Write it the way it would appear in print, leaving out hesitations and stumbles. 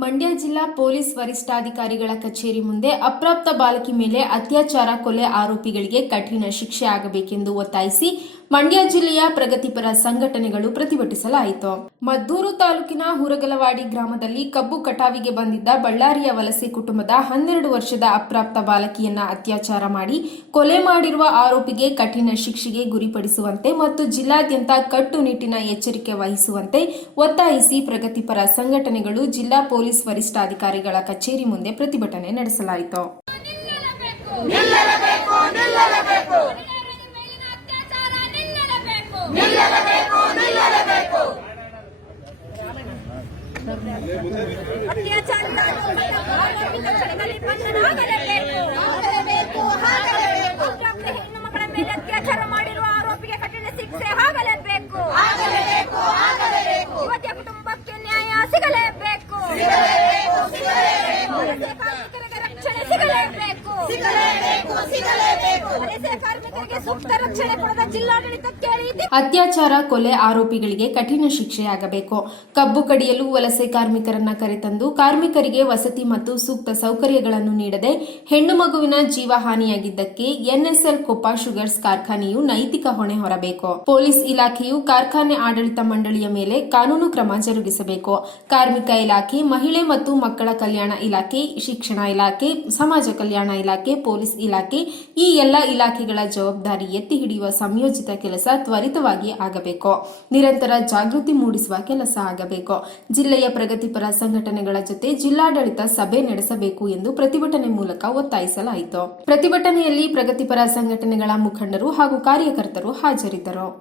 ಮಂಡ್ಯ ಜಿಲ್ಲಾ ಪೊಲೀಸ್ ವರಿಷ್ಠಾಧಿಕಾರಿಗಳ ಕಚೇರಿ ಮುಂದೆ ಅಪ್ರಾಪ್ತ ಬಾಲಕಿ ಮೇಲೆ ಅತ್ಯಾಚಾರ ಕೊಲೆ ಆರೋಪಿಗಳಿಗೆ ಕಠಿಣ ಶಿಕ್ಷೆ ಆಗಬೇಕೆಂದು ಒತ್ತಾಯಿಸಿ ಮಂಡ್ಯ ಜಿಲ್ಲೆಯ ಪ್ರಗತಿಪರ ಸಂಘಟನೆಗಳು ಪ್ರತಿಭಟಿಸಲಾಯಿತು. ಮದ್ದೂರು ತಾಲೂಕಿನ ಹುರಗಲವಾಡಿ ಗ್ರಾಮದಲ್ಲಿ ಕಬ್ಬು ಕಟಾವಿಗೆ ಬಂದಿದ್ದ ಬಳ್ಳಾರಿಯ ವಲಸೆ ಕುಟುಂಬದ 12 ವರ್ಷದ ಅಪ್ರಾಪ್ತ ಬಾಲಕಿಯನ್ನ ಅತ್ಯಾಚಾರ ಮಾಡಿ ಕೊಲೆ ಮಾಡಿರುವ ಆರೋಪಿಗೆ ಕಠಿಣ ಶಿಕ್ಷೆಗೆ ಗುರಿಪಡಿಸುವಂತೆ ಮತ್ತು ಜಿಲ್ಲಾದ್ಯಂತ ಕಟ್ಟುನಿಟ್ಟಿನ ಎಚ್ಚರಿಕೆ ವಹಿಸುವಂತೆ ಒತ್ತಾಯಿಸಿ ಪ್ರಗತಿಪರ ಸಂಘಟನೆಗಳು ಜಿಲ್ಲಾ ಪೊಲೀಸ್ ವರಿಷ್ಠಾಧಿಕಾರಿಗಳ ಕಚೇರಿ ಮುಂದೆ ಪ್ರತಿಭಟನೆ ನಡೆಸಲಾಯಿತು. ಅತ್ಯಾಚಾರ ಮಾಡಿರುವ ಆರೋಪಿಗೆ ಕಠಿಣ ಶಿಕ್ಷೆ ಆಗಲೇಬೇಕು. ಯುವತಿಯ ಕುಟುಂಬಕ್ಕೆ ನ್ಯಾಯ ಸಿಗಲೇಬೇಕು. ಕಾರ್ಮಿಕರಿಗೆ ರಕ್ಷಣೆ ಸಿಗಲೇಬೇಕು. ಕಾರ್ಮಿಕರಿಗೆ ಸೂಕ್ತ ರಕ್ಷಣೆ ಕೊಡದ ಜಿಲ್ಲಾಡಳಿತಕ್ಕೆ ಅತ್ಯಾಚಾರ ಕೊಲೆ ಆರೋಪಿಗಳಿಗೆ ಕಠಿಣ ಶಿಕ್ಷೆಯಾಗಬೇಕು. ಕಬ್ಬು ಕಡಿಯಲು ವಲಸೆ ಕಾರ್ಮಿಕರನ್ನ ಕರೆತಂದು ಕಾರ್ಮಿಕರಿಗೆ ವಸತಿ ಮತ್ತು ಸೂಕ್ತ ಸೌಕರ್ಯಗಳನ್ನು ನೀಡದೆ ಹೆಣ್ಣು ಮಗುವಿನ ಜೀವಹಾನಿಯಾಗಿದ್ದಕ್ಕೆ ಎನ್ಎಸ್ಎಲ್ ಕೊಪ್ಪ ಶುಗರ್ಸ್ ಕಾರ್ಖಾನೆಯು ನೈತಿಕ ಹೊಣೆ ಹೊರಬೇಕು. ಪೊಲೀಸ್ ಇಲಾಖೆಯು ಕಾರ್ಖಾನೆ ಆಡಳಿತ ಮಂಡಳಿಯ ಮೇಲೆ ಕಾನೂನು ಕ್ರಮ ಜರುಗಿಸಬೇಕು. ಕಾರ್ಮಿಕ ಇಲಾಖೆ, ಮಹಿಳೆ ಮತ್ತು ಮಕ್ಕಳ ಕಲ್ಯಾಣ ಇಲಾಖೆ, ಶಿಕ್ಷಣ ಇಲಾಖೆ, ಸಮಾಜ ಕಲ್ಯಾಣ ಇಲಾಖೆ, ಪೊಲೀಸ್ ಇಲಾಖೆ ಈ ಎಲ್ಲ ಇಲಾಖೆಗಳ ಜವಾಬ್ದಾರಿ ಎತ್ತಿ ಹಿಡಿಯುವ ಸಂಯೋಜಿತ ಕೆಲಸ ತ್ವರಿತವಾಗಿ ಆಗಬೇಕು. ನಿರಂತರ ಜಾಗೃತಿ ಮೂಡಿಸುವ ಕೆಲಸ ಆಗಬೇಕು. ಜಿಲ್ಲೆಯ ಪ್ರಗತಿಪರ ಸಂಘಟನೆಗಳ ಜೊತೆ ಜಿಲ್ಲಾಡಳಿತ ಸಭೆ ನಡೆಸಬೇಕು ಎಂದು ಪ್ರತಿಭಟನೆ ಮೂಲಕ ಒತ್ತಾಯಿಸಲಾಯಿತು. ಪ್ರತಿಭಟನೆಯಲ್ಲಿ ಪ್ರಗತಿಪರ ಸಂಘಟನೆಗಳ ಮುಖಂಡರು ಹಾಗೂ ಕಾರ್ಯಕರ್ತರು ಹಾಜರಿದ್ದರು.